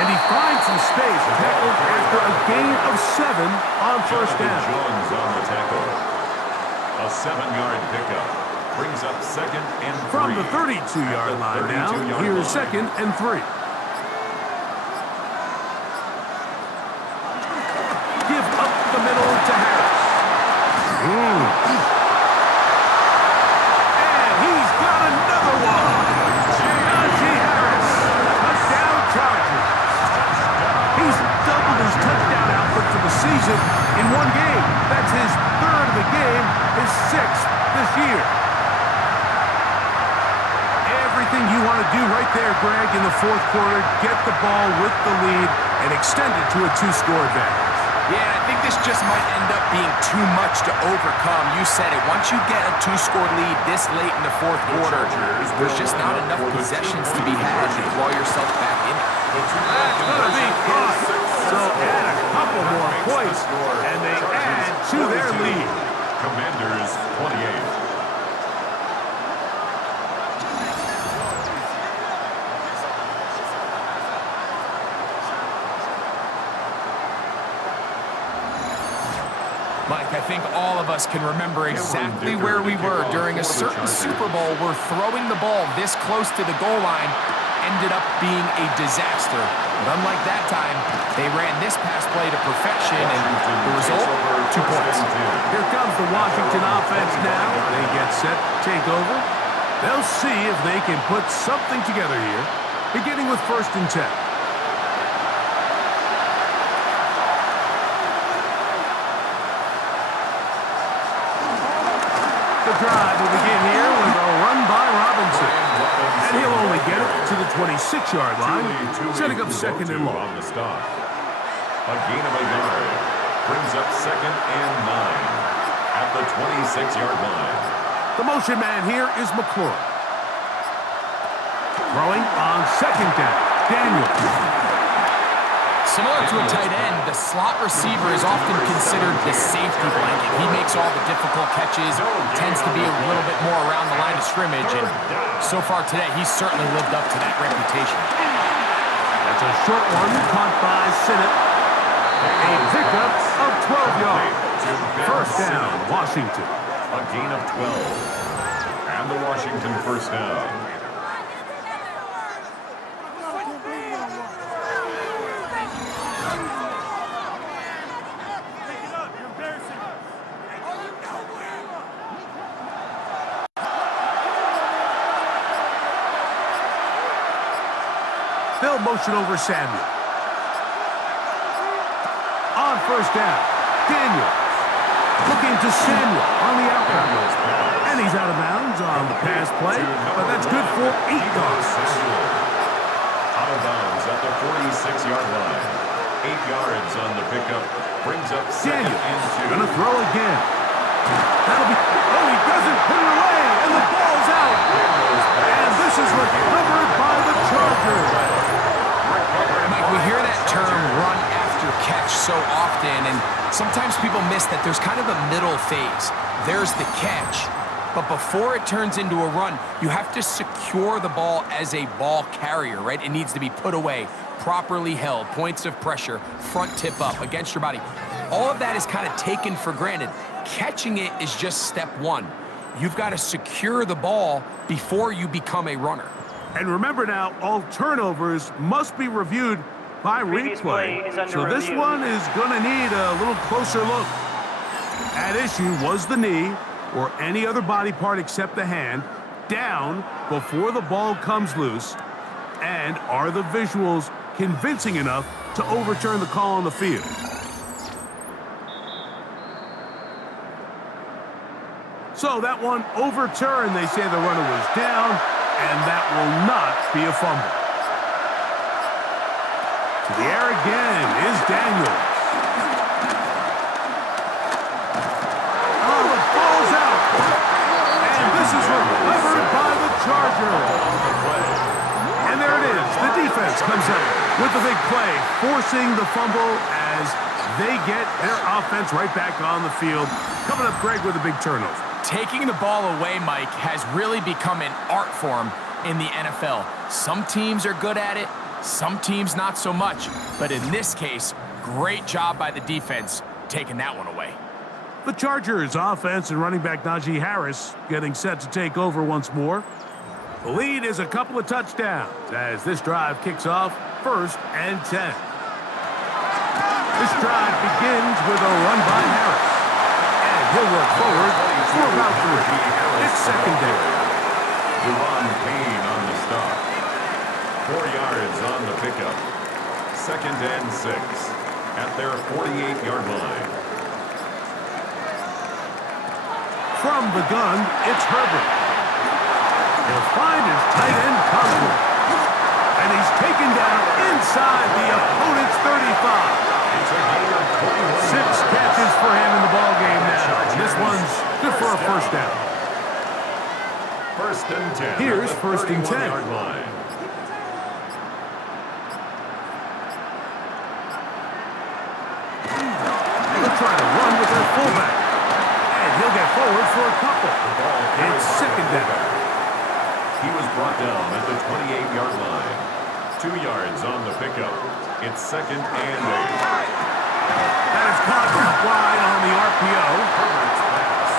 And he finds some space tackled after a gain of 7 on first down. Jones on the tackle. A 7-yard pickup. Brings up 2nd and 3. From the 32-yard line now, here's 2nd and 3. Give up the middle to Harris. And he's got another one. Najee Harris, touchdown Chargers. He's doubled his touchdown output for the season in one game. That's his 3rd of the game, his 6th this year. Everything you want to do right there, Greg, in the 4th quarter, get the ball with the lead and extend it to a 2-score advantage. Yeah, I think this just might end up being too much to overcome. You said it. Once you get a 2-score lead this late in the 4th quarter, there's just not enough possessions to be had to claw yourself back in it. That's going to be caught. So add a couple more points, and they add to their lead. Commanders 28. Mike, I think all of us can remember exactly where we were during a certain Super Bowl where throwing the ball this close to the goal line ended up being a disaster. But unlike that time, they ran this pass play to perfection, and the result, 2 points. Here comes the Washington offense now. They get set to take over. They'll see if they can put something together here, beginning with 1st and 10. The drive will begin here with a run by Robinson. And he'll only get it to the 26-yard line, setting up 2nd and long. On the stop. A gain of a yard. Brings up 2nd and 9 at the 26-yard line. The motion man here is McClure. Throwing on 2nd down, Daniels. Similar to a tight end, the slot receiver is often considered the safety blanket. He makes all the difficult catches, tends to be a little bit more around the line of scrimmage, and so far today, he's certainly lived up to that reputation. That's a short one caught by Sinnott. A pickup of 12 yards. First down, Washington. A gain of 12. And the Washington first down. They'll motion over Samuel. On first down, Daniels. Looking to Samuel on the outside. And he's out of bounds on the pass play, but that's good for 8 yards. Out of bounds at the 46-yard line. 8 yards on the pickup. Brings up 2nd and 2. Gonna throw again. That'll be... Oh, he doesn't put it away, and the ball's out. And this is recovered by the Chargers. Mike, we hear that term run after catch so often, and sometimes people miss that there's kind of a middle phase. There's the catch, but before it turns into a run, you have to secure the ball as a ball carrier, right? It needs to be put away, properly held, points of pressure, front tip up against your body. All of that is kind of taken for granted. Catching it is just step one. You've got to secure the ball before you become a runner. And remember now, all turnovers must be reviewed by replay. So this one is going to need a little closer look. At issue was the knee, or any other body part except the hand, down before the ball comes loose. And are the visuals convincing enough to overturn the call on the field? So that one overturned. They say the runner was down, and that will not be a fumble. To the air again is Daniels. Oh, the ball's out. And this is recovered by the Chargers. And there it is. The defense comes out with the big play, forcing the fumble as they get their offense right back on the field. Coming up, Greg, with a big turnover. Taking the ball away, Mike, has really become an art form in the NFL. Some teams are good at it, some teams not so much. But in this case, great job by the defense taking that one away. The Chargers offense and running back Najee Harris getting set to take over once more. The lead is a couple of touchdowns as this drive kicks off 1st and 10. This drive begins with a run by Harris. And he'll work forward for about 3. It's 2nd down. Deron Payne on the stop. 4 yards on the pickup. 2nd and 6 at their 48-yard line. From the gun, it's Herbert. He'll find his tight end Conklin. And he's taken down inside the opponent's 35. It's a gain of 21 6 yards. catches for him in the ball game now. This one's good for a 1st down. 1st and 10. Here's at the 1st and 10. 31-yard line. They'll try to run with their fullback. And he'll get forward for a couple. It's 2nd down. He was brought down at the 28-yard line. 2 yards on the pickup. It's 2nd and 8. That is caught out wide on the RPO.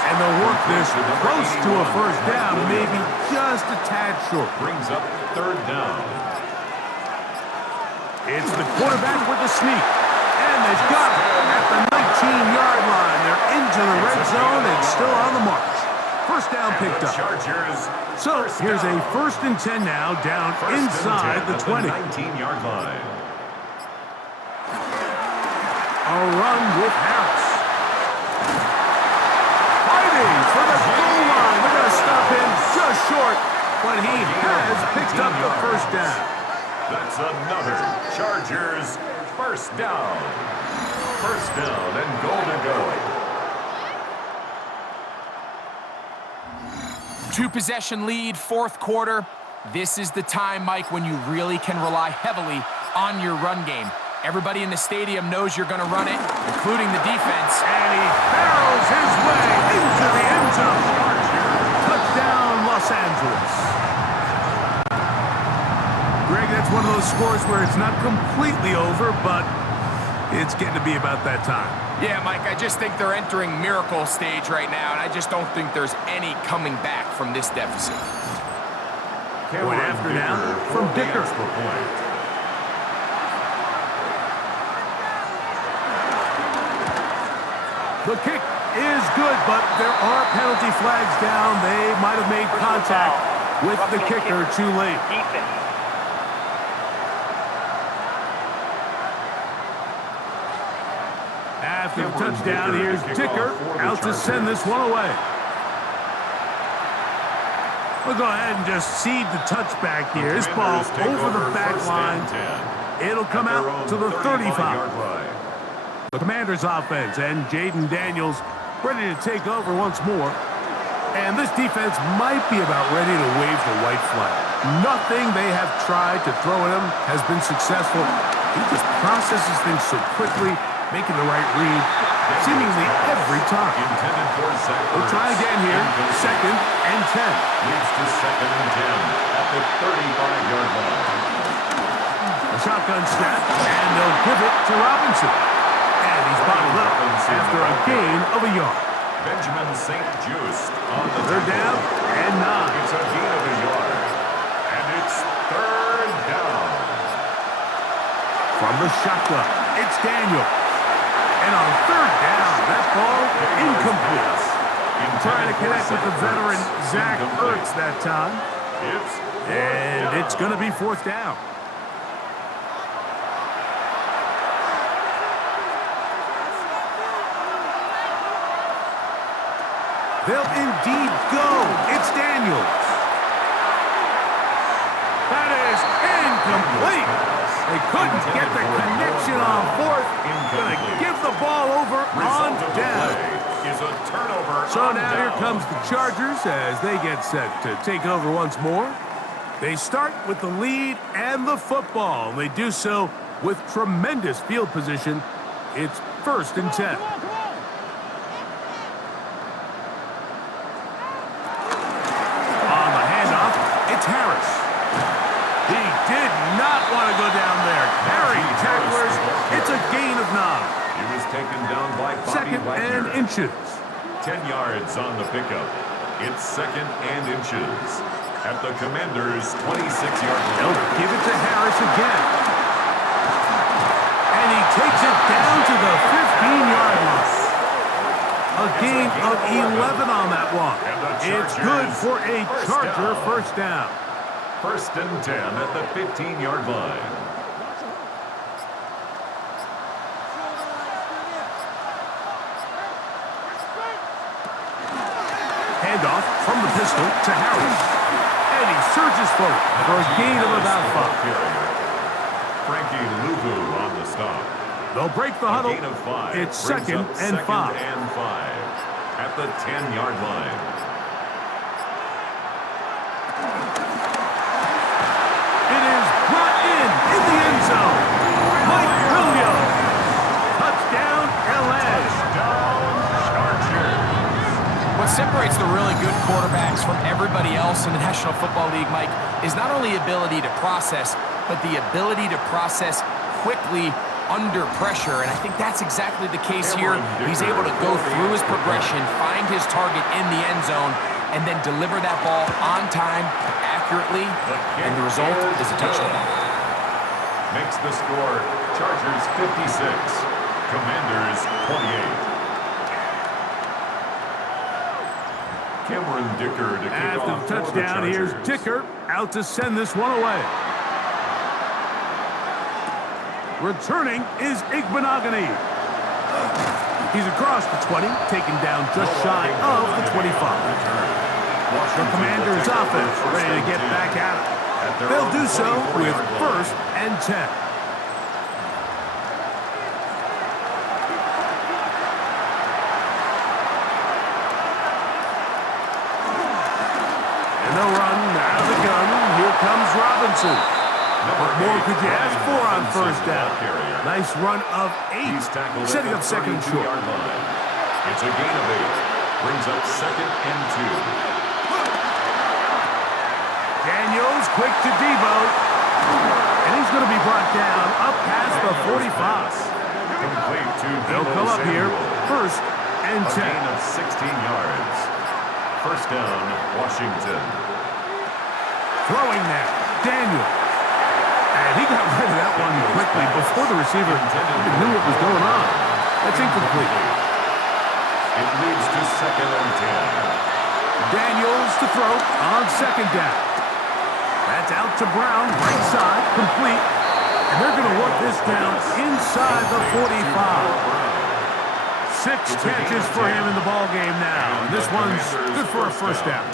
And they'll work this close to a 1st down, maybe just a tad short. Brings up 3rd down. It's the quarterback with the sneak. And they've got it at the 19-yard line. They're into the red zone and still on the march. 1st down picked up. Chargers. So here's a 1st and 10 now, down inside the 20. 19-yard line. A run with Harris. Fighting for the goal line. They're going to stop him just short, but he has picked up the 1st down. That's another Chargers 1st down. 1st down and goal to go. 2-possession lead, 4th quarter. This is the time, Mike, when you really can rely heavily on your run game. Everybody in the stadium knows you're going to run it, including the defense. And he barrels his way into the end zone. Touchdown, Los Angeles. Greg, that's one of those scores where it's not completely over, but it's getting to be about that time. Yeah, Mike, I just think they're entering miracle stage right now, and I just don't think there's any coming back from this deficit. Point after now from Dicker. The kick is good, but there are penalty flags down. They might have made contact with the kicker too late. After the touchdown, here's Dicker out to send this one away. We'll go ahead and just cede the touchback here. This ball over the back line. It'll come out to the 35. The Commanders' offense and Jaden Daniels ready to take over once more. And this defense might be about ready to wave the white flag. Nothing they have tried to throw at him has been successful. He just processes things so quickly, making the right read seemingly every time. We'll try again here. 2nd and 10. Leads to 2nd and 10 at the 35-yard line. A shotgun snap, and they'll give it to Robinson. And he's bottled up after a gain of a yard. Benjamin St. Just on the 3rd down and 9. It's a gain of a yard. And it's 3rd down. From the shotgun, it's Daniel. And on 3rd down, that ball incomplete. Trying to connect with the veteran Zach Ertz that time. And it's going to be 4th down. They'll indeed go. It's Daniels. That is incomplete. They couldn't get the connection on 4th. Going to give the ball over on down. So now here comes the Chargers as they get set to take over once more. They start with the lead and the football. They do so with tremendous field position. It's 1st and 10. want to go down there. Carry tacklers. It's a gain of 9. He was taken down by Bobby Second and Wagner. inches. 10 yards on the pickup. It's second and inches at the Commanders' 26-yard line. They'll give it to Harris again. And he takes it down to the 15-yard line. A gain of 11 on that one. It's good for a Charger first down. First and 10 at the 15-yard line. Handoff from the pistol to Harris. And he surges forward for a gain of about 5. Frankie Luvu on the stop. They'll break the huddle. A gain of 5. It's Brings second up and 5. Second and 5 at the 10-yard line. It is brought in the end zone. Mike Williams. Touchdown, LA. What separates the really good quarterbacks from everybody else in the National Football League, Mike, is not only ability to process, but the ability to process quickly under pressure. And I think that's exactly the case here. He's able to go through his progression, find his target in the end zone, and then deliver that ball on time, accurately, and the result is a touchdown. Makes the score Chargers 56, Commanders 28. Cameron Dicker to kick After off the for the touchdown, here's Chargers. Dicker out to send this one away. Returning is Igbenogany. He's across the 20, taken down just shy of the 25. The Commanders' offense ready to get back at it. They'll do so with first and 10. And they'll run out of the gun. Here comes Robinson. What more could you ask for on first down? Nice run of 8, setting up second and short. It's a gain of 8. Brings up second and 2. Daniels quick to Debo. And he's going to be brought down up past the 45. Complete to They'll come up here first and A 10. gain of 16 yards. First down, Washington. Throwing now, Daniels. And he got rid of that one quickly before the receiver even knew what was going on. That's incomplete. It leads to second and 10. Daniels to throw on second down. That's out to Brown, right side, complete. And they're going to work this down inside the 45. 6 catches for him in the ball game now. And this one's good for a first down.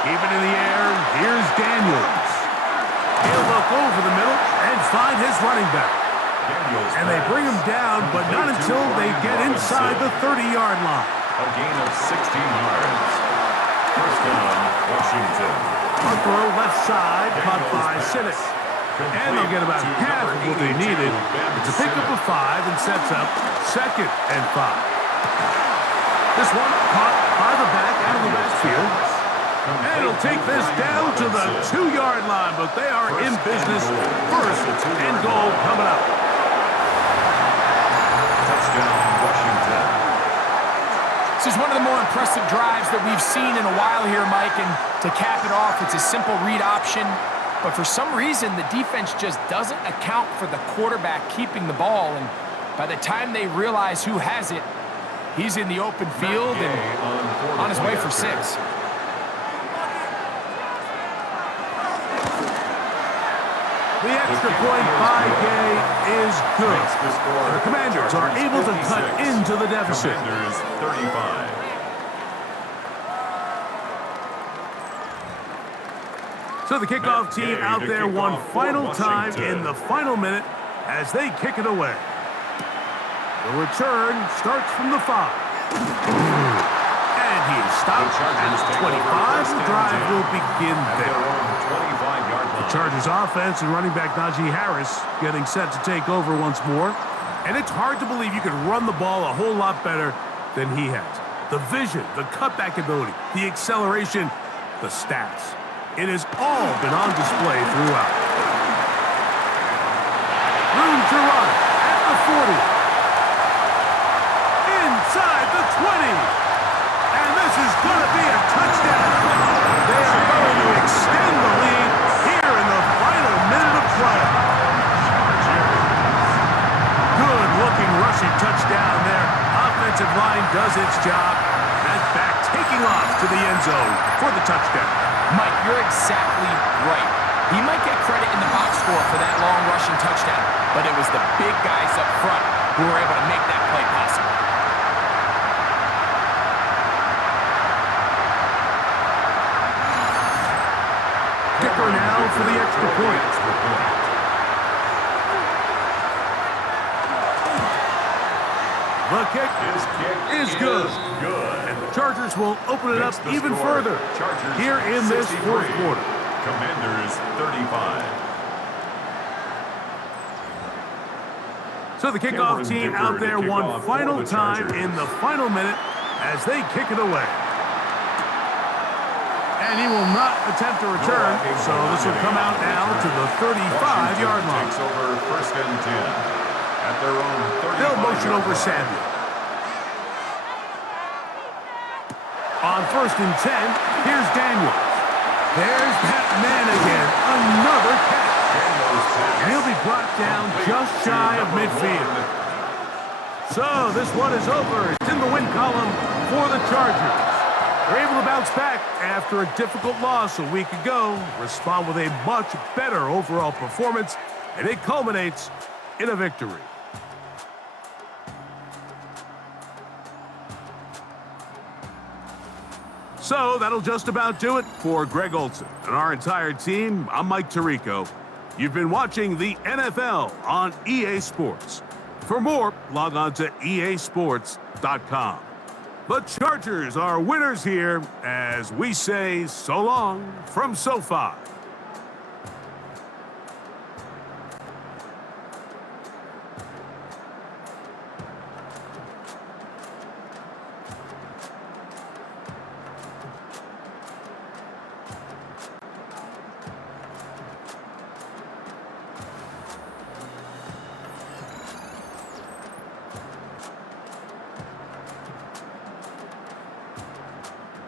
Even in the air, here's Daniels. He'll look over the middle and find his running back. And they bring him down, but not until they get inside the 30-yard line. A gain of 16 yards. First down, Washington. A throw left side, caught by Sinnock. And they'll get about half of what they needed. It's a pickup of 5 and sets up second and 5. This one caught by the back out of the backfield. And he'll take this down to the 2-yard line, but they are in business. First and goal coming up. Touchdown, Washington. This is one of the more impressive drives that we've seen in a while here, Mike, and to cap it off, it's a simple read option. But for some reason, the defense just doesn't account for the quarterback keeping the ball. And by the time they realize who has it, he's in the open field and on his way for 6. The extra point by Gay is good. And the Commanders are able to cut into the deficit. Commanders 35. So the kickoff team out there one final time in the final minute as they kick it away. The return starts from the 5. And he is stopped at the 25. The drive will begin there. The Chargers offense and running back Najee Harris getting set to take over once more. And it's hard to believe you could run the ball a whole lot better than he has. The vision, the cutback ability, the acceleration, the stats. It has all been on display throughout. Room to run at the 40. Inside the 20. And this is going to be a touchdown. They are going to extend the lead here in the final minute of play. Good-looking rushing touchdown there. Offensive line does its job. And back taking off to the end zone for the touchdown. Mike, you're exactly right. He might get credit in the box score for that long rushing touchdown, but it was the big guys up front who were able to make that play possible. Dicker now for the extra point. The kick is good. And the Chargers will open it up even further here in this fourth quarter. Commanders 35. So the kickoff team out there one final time in the final minute as they kick it away. And he will not attempt a return, so this will come out now to the 35-yard line. Takes over first and 10. At their own 35. They'll motion over Samuel. On first and 10, here's Daniels. There's that man again, another catch. And he'll be brought down just shy of midfield. So this one is over. It's in the win column for the Chargers. They're able to bounce back after a difficult loss a week ago, respond with a much better overall performance, and it culminates in a victory. So that'll just about do it for Greg Olsen and our entire team. I'm Mike Tirico. You've been watching the NFL on EA Sports. For more, log on to easports.com. The Chargers are winners here as we say so long from SoFi.